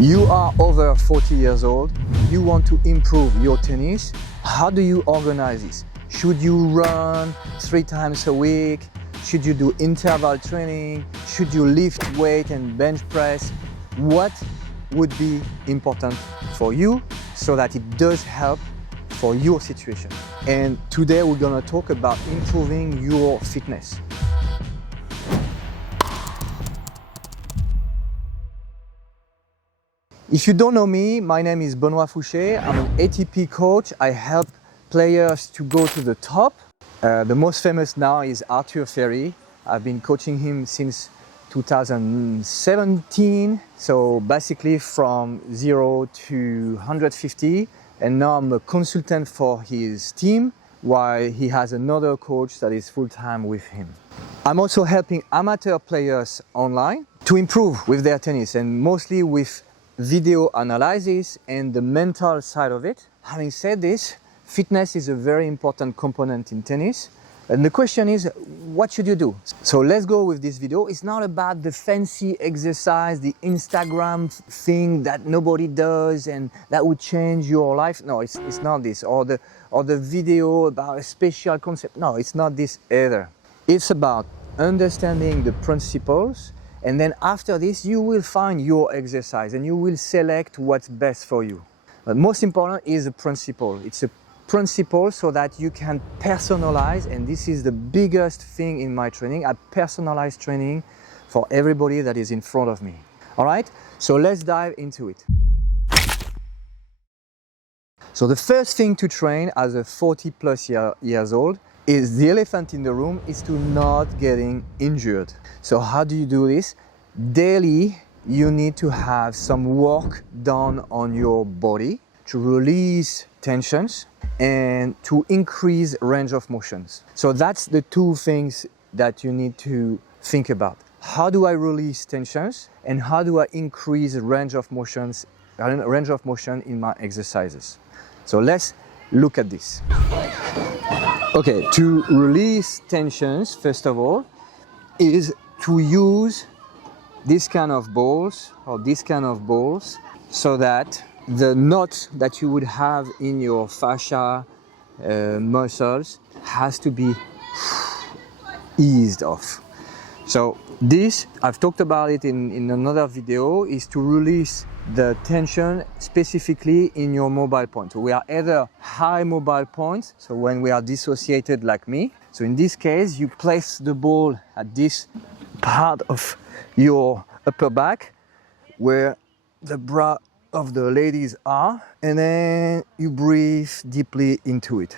You are over 40 years old, you want to improve your tennis. How do you organize this? Should you run 3 times a week? Should you do interval training? Should you lift weight and bench press? What would be important for you so that it does help for your situation? And today we're gonna talk about improving your fitness. If you don't know me, my name is Benoit. I'm an ATP coach. I help players to go to the top. The most famous now is Arthur Ferry. I've been coaching him since 2017. So basically from 0 to 150. And now I'm a consultant for his team, while he has another coach that is full-time with him. I'm also helping amateur players online to improve with their tennis, and mostly with video analysis and the mental side of it. Having said this, fitness is a very important component in tennis. And the question is, what should you do? So let's go with this video. It's not about the fancy exercise, the Instagram thing that nobody does and that would change your life. No, it's not this. Or the video about a special concept. No, it's not this either. It's about understanding the principles, and then after this you will find your exercise and you will select what's best for you. But most important is a principle. It's a principle so that you can personalize, and this is the biggest thing in my training. I personalize training for everybody that is in front of me. All right, so let's dive into it. So the first thing to train as a 40 plus years old is the elephant in the room is to not getting injured. So how do you do this? Daily, you need to have some work done on your body to release tensions and to increase range of motions. So that's the two things that you need to think about. How do I release tensions and how do I increase range of motion in my exercises? So let's look at this. Okay, to release tensions, first of all, is to use this kind of balls or this kind of balls so that the knot that you would have in your fascia muscles has to be eased off. So this, I've talked about it in another video, is to release the tension specifically in your mobile point. So we are either high mobile points, so when we are dissociated like me. So in this case, you place the ball at this part of your upper back where the bra of the ladies are, and then you breathe deeply into it.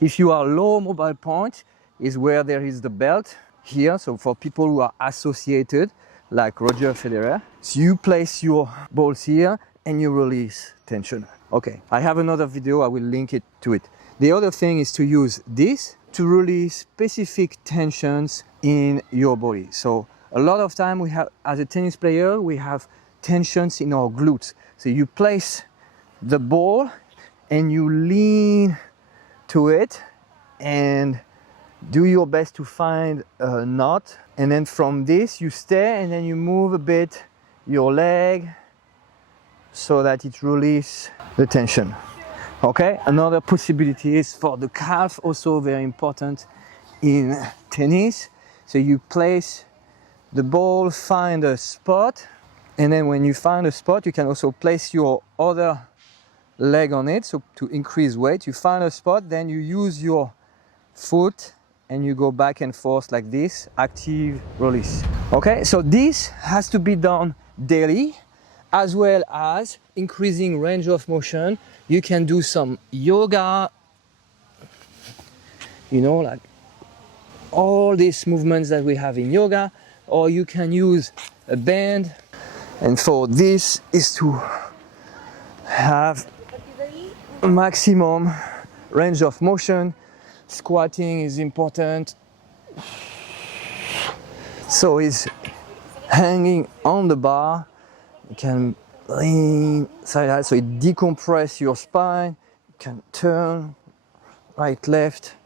If you are low mobile point, is where there is the belt here. So for people who are associated, like Roger Federer, so you place your balls here and you release tension. Okay, I have another video, I will link it to it. The other thing is to use this to release specific tensions in your body. So a lot of time we have, as a tennis player, we have tensions in our glutes. So you place the ball and you lean to it and do your best to find a knot, and then from this you stay and then you move a bit your leg so that it releases the tension. Okay, another possibility is for the calf, also very important in tennis. So you place the ball, find a spot, and then when you find a spot you can also place your other leg on it, so to increase weight. You find a spot, then you use your foot and you go back and forth like this, active release. Okay, so this has to be done daily, as well as increasing range of motion. You can do some yoga, you know, like all these movements that we have in yoga, or you can use a band. And for this is to have maximum range of motion. Squatting is important. So it's hanging on the bar. You can lean side, so it decompresses your spine. You can turn right, left.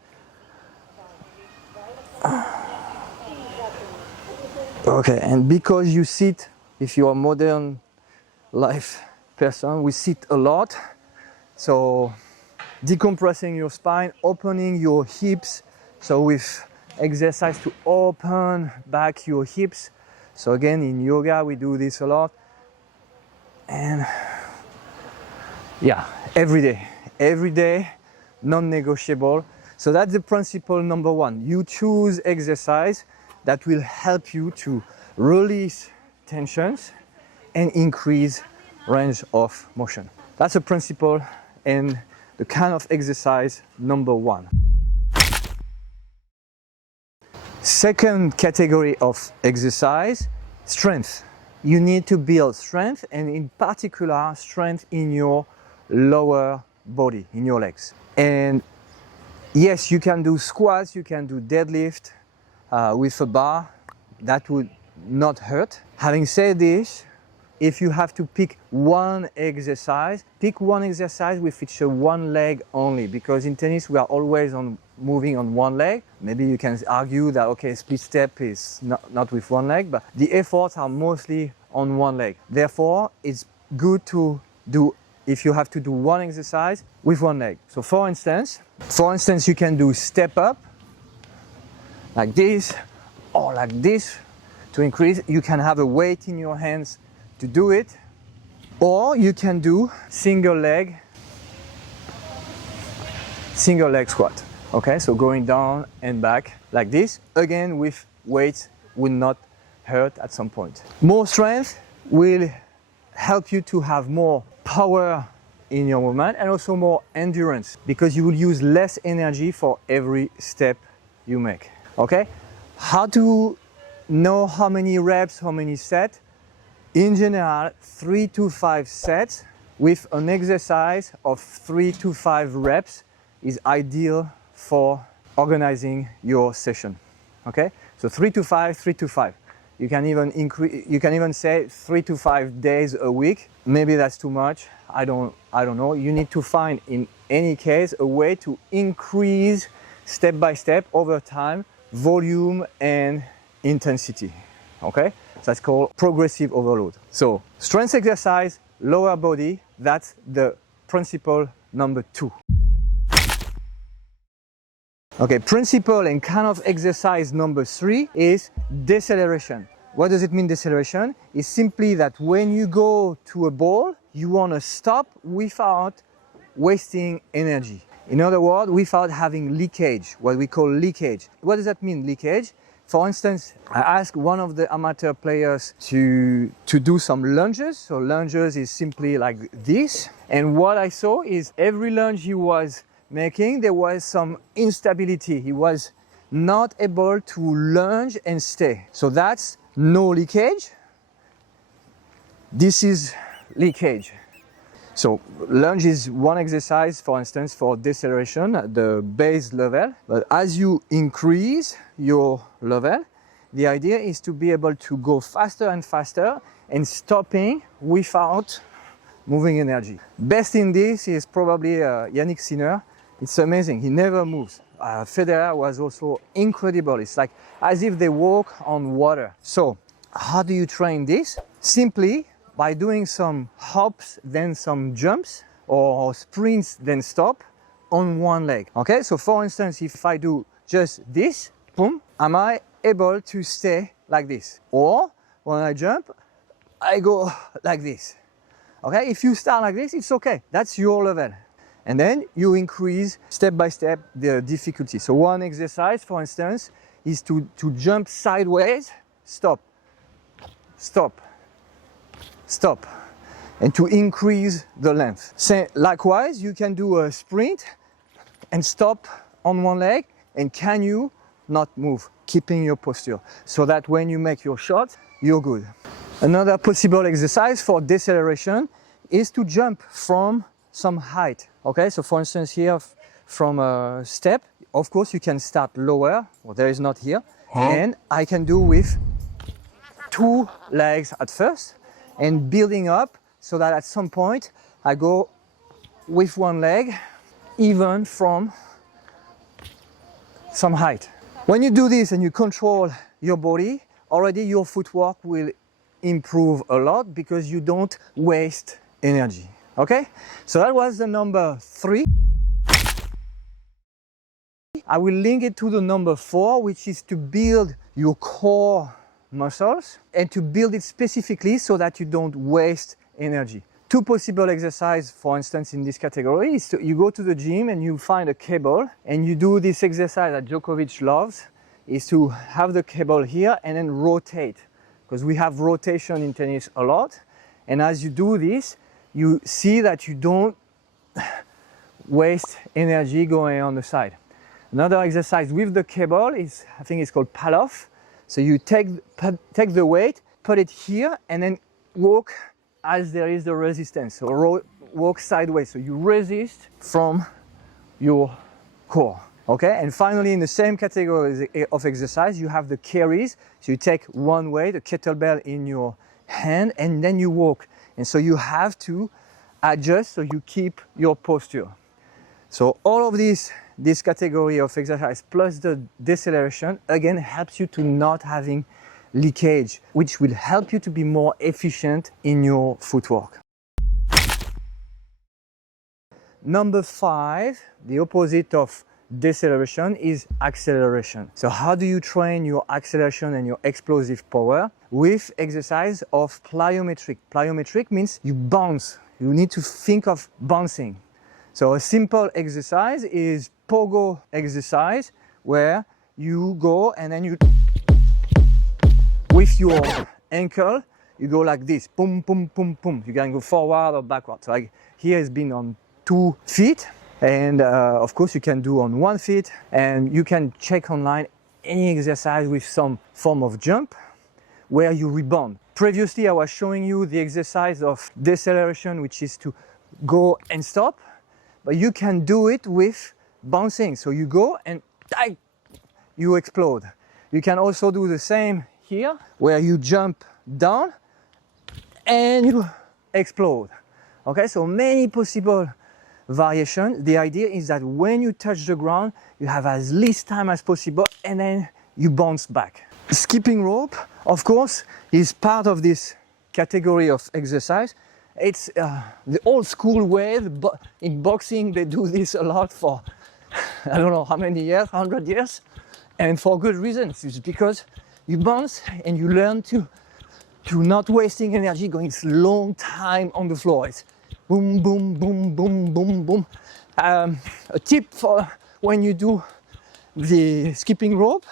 Okay, and because you sit, if you are modern life person. We sit a lot, so decompressing your spine, opening your hips. So with exercise to open back your hips. So again, in yoga we do this a lot. And yeah, every day, non-negotiable. So that's the principle number one. You choose exercise that will help you to release tensions and increase range of motion. That's a principle and the kind of exercise number one. Second category of exercise, strength. You need to build strength, and in particular strength in your lower body, in your legs. And yes, you can do squats, you can do deadlift with a bar. That would not hurt. Having said this, if you have to pick one exercise, pick one exercise with each one leg only, because in tennis we are always moving on one leg. Maybe you can argue that, okay, split step is not with one leg, but the efforts are mostly on one leg. Therefore, it's good to do, if you have to do one exercise, with one leg. So for instance, you can do step up, like this, or like this, to increase. You can have a weight in your hands to do it, or you can do single leg squat. Okay, so going down and back like this, again with weights will not hurt at some point. More strength will help you to have more power in your movement and also more endurance, because you will use less energy for every step you make. Okay, how to know how many reps, how many sets? In general, 3 to 5 sets with an exercise of 3 to 5 reps is ideal for organizing your session. Okay, so 3 to 5, 3 to 5. You can even increase. You can even say 3 to 5 days a week. Maybe that's too much. I don't know. You need to find, in any case, a way to increase step by step over time, volume and intensity. Okay, so that's called progressive overload. So strength exercise, lower body, that's the principle number 2. Okay, principle and kind of exercise number 3 is deceleration. What does it mean, deceleration? It's simply that when you go to a ball, you want to stop without wasting energy. In other words, without having leakage, what we call leakage. What does that mean, leakage? For instance, I asked one of the amateur players to do some lunges. So lunges is simply like this. And what I saw is every lunge he was making, there was some instability. He was not able to lunge and stay. So that's no leakage. This is leakage. So lunge is one exercise, for instance, for deceleration at the base level. But as you increase your level, the idea is to be able to go faster and faster and stopping without moving energy. Best in this is probably Yannick Sinner. It's amazing, he never moves. Federer was also incredible. It's like as if they walk on water. So how do you train this? Simply by doing some hops, then some jumps, or sprints, then stop on one leg. Okay, so for instance, if I do just this, boom, am I able to stay like this? Or when I jump, I go like this. Okay, if you start like this, it's okay, that's your level. And then you increase step by step the difficulty. So one exercise, for instance, is to jump sideways, stop, stop, stop, and to increase the length. Likewise, you can do a sprint and stop on one leg, and can you not move, keeping your posture, so that when you make your shot, you're good. Another possible exercise for deceleration is to jump from some height. Okay, so for instance here from a step, of course you can start lower, well, there is not here, and I can do with 2 legs at first and building up so that at some point I go with 1 leg even from some height. When you do this and you control your body, already your footwork will improve a lot because you don't waste energy. Okay, so that was the number 3. I will link it to the number 4, which is to build your core muscles and to build it specifically so that you don't waste energy. 2 possible exercises, for instance, in this category is you go to the gym and you find a cable and you do this exercise that Djokovic loves, is to have the cable here and then rotate, because we have rotation in tennis a lot. And as you do this, you see that you don't waste energy going on the side. Another exercise with the cable is, I think it's called pull-off. So you take the weight, put it here, and then walk as there is the resistance. So walk sideways. So you resist from your core. Okay, and finally, in the same category of exercise, you have the carries. So you take one weight, a kettlebell in your hand, and then you walk. And so you have to adjust so you keep your posture. So all of this category of exercise plus the deceleration again helps you to not having leakage, which will help you to be more efficient in your footwork. Number 5, the opposite of deceleration is acceleration. So how do you train your acceleration and your explosive power? With exercise of plyometric. Plyometric means you bounce. You need to think of bouncing. So a simple exercise is pogo exercise, where you go and then you, with your ankle, you go like this, boom, boom, boom, boom. You can go forward or backward. So like here has been on 2 feet, and of course you can do on 1 foot, and you can check online any exercise with some form of jump where you rebound. Previously I was showing you the exercise of deceleration, which is to go and stop, but you can do it with bouncing. So you go and you explode. You can also do the same here, where you jump down and you explode. Okay, so many possible variations. The idea is that when you touch the ground, you have as least time as possible and then you bounce back. Skipping rope, of course, is part of this category of exercise. It's the old school way. In boxing, they do this a lot for I don't know how many years, 100 years, and for good reasons. It's because you bounce and you learn to not wasting energy going long time on the floor. It's boom, boom, boom, boom, boom, boom. A tip for when you do the skipping rope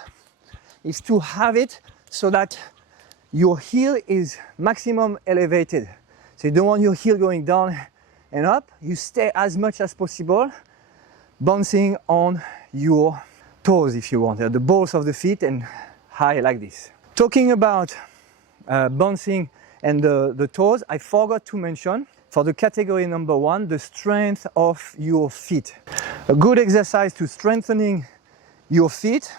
is to have it so that your heel is maximum elevated. So you don't want your heel going down and up. You stay as much as possible bouncing on your toes if you want, the balls of the feet and high like this. Talking about bouncing and the toes, I forgot to mention for the category number 1, the strength of your feet. A good exercise to strengthening your feet,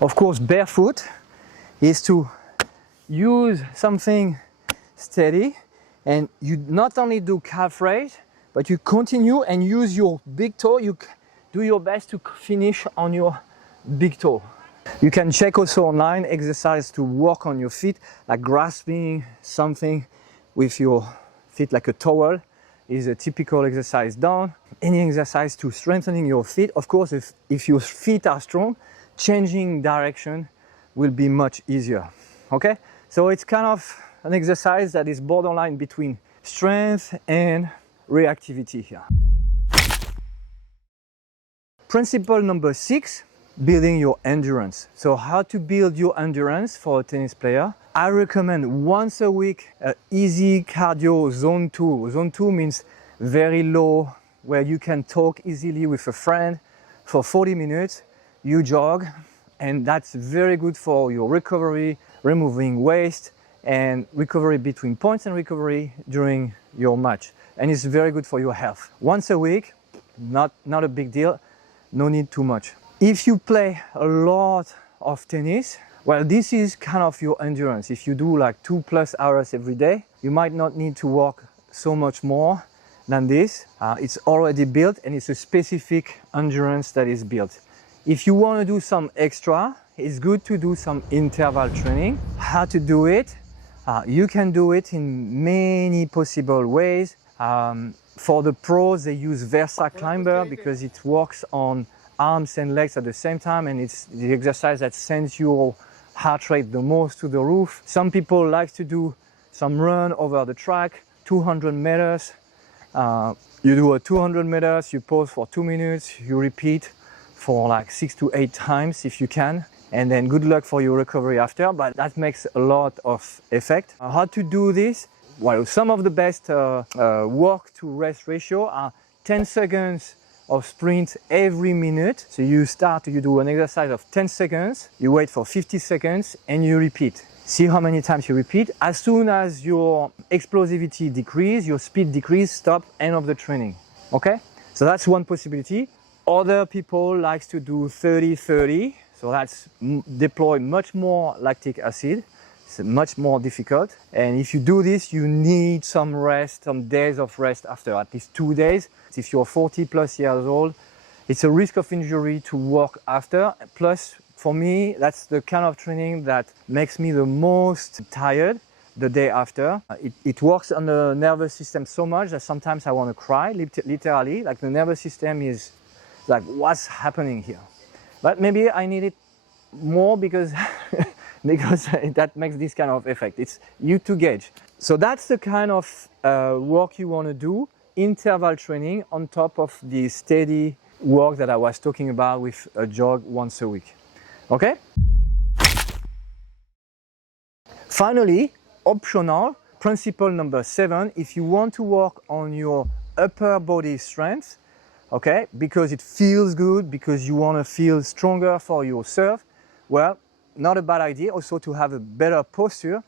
of course barefoot, is to use something steady, and you not only do calf raise, but you continue and use your big toe. You do your best to finish on your big toe. You can check also online exercise to work on your feet, like grasping something with your feet, like a towel is a typical exercise done. Any exercise to strengthening your feet. Of course, if your feet are strong, changing direction will be much easier. Okay, so it's kind of an exercise that is borderline between strength and reactivity here. Principle number 6, building your endurance. So how to build your endurance for a tennis player? I recommend once a week easy cardio zone 2. Zone 2 means very low, where you can talk easily with a friend for 40 minutes. You jog, and that's very good for your recovery, removing waste, and recovery between points and recovery during your match. And it's very good for your health. Once a week, not a big deal, no need too much. If you play a lot of tennis, well, this is kind of your endurance. If you do like 2+ hours every day, you might not need to work so much more than this. It's already built, and it's a specific endurance that is built. If you want to do some extra, it's good to do some interval training. How to do it? You can do it in many possible ways. For the pros, they use Versa Climber because it works on arms and legs at the same time, and it's the exercise that sends your heart rate the most to the roof. Some people like to do some run over the track, 200 meters. You do a 200 meters, you pause for 2 minutes, you repeat for like 6 to 8 times if you can, and then good luck for your recovery after, but that makes a lot of effect. How to do this? Well, some of the best work to rest ratio are 10 seconds of sprint every minute. So you do an exercise of 10 seconds, you wait for 50 seconds and you repeat. See how many times you repeat. As soon as your explosivity decrease, your speed decrease, stop, end of the training. Okay? So that's one possibility. Other people like to do 30-30. So that's deploy much more lactic acid. It's much more difficult. And if you do this, you need some rest, some days of rest after, at least 2 days. If you're 40 plus years old, it's a risk of injury to work after. Plus, for me, that's the kind of training that makes me the most tired the day after. It works on the nervous system so much that sometimes I want to cry, literally. Like the nervous system is like, what's happening here? But maybe I need it more because because that makes this kind of effect. It's you to gauge. So that's the kind of work you want to do, interval training on top of the steady work that I was talking about with a jog once a week. Okay? Finally, optional, principle number 7, if you want to work on your upper body strength, okay, because it feels good, because you want to feel stronger for your serve, well, not a bad idea also to have a better posture.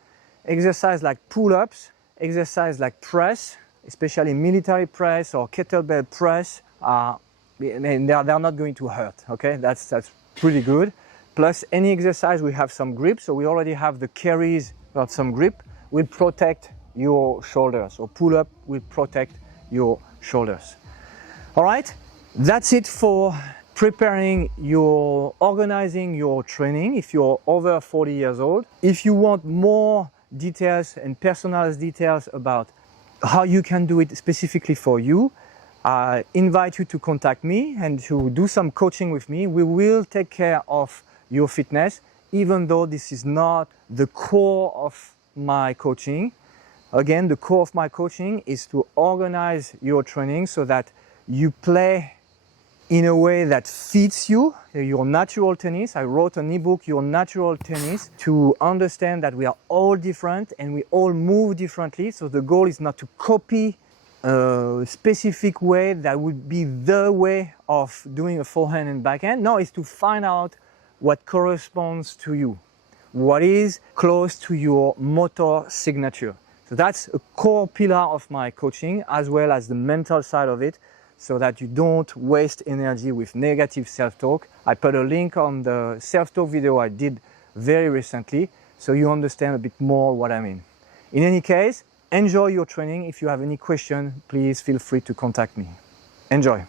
Exercise like pull-ups, exercise like press, especially military press or kettlebell press, and they're not going to hurt, okay? That's pretty good. Plus any exercise we have some grip, so we already have the carries of some grip, will protect your shoulders, or pull-up will protect your shoulders. All right, that's it for organizing your training if you're over 40 years old. If you want more details and personalized details about how you can do it specifically for you, I invite you to contact me and to do some coaching with me. We will take care of your fitness, even though this is not the core of my coaching. Again, the core of my coaching is to organize your training so that you play in a way that fits you, your natural tennis. I wrote an ebook, Your Natural Tennis, to understand that we are all different and we all move differently. So the goal is not to copy a specific way that would be the way of doing a forehand and backhand. No, it's to find out what corresponds to you, what is close to your motor signature. So that's a core pillar of my coaching, as well as the mental side of it, so that you don't waste energy with negative self-talk. I put a link on the self-talk video I did very recently, so you understand a bit more what I mean. In any case, enjoy your training. If you have any question, please feel free to contact me. Enjoy.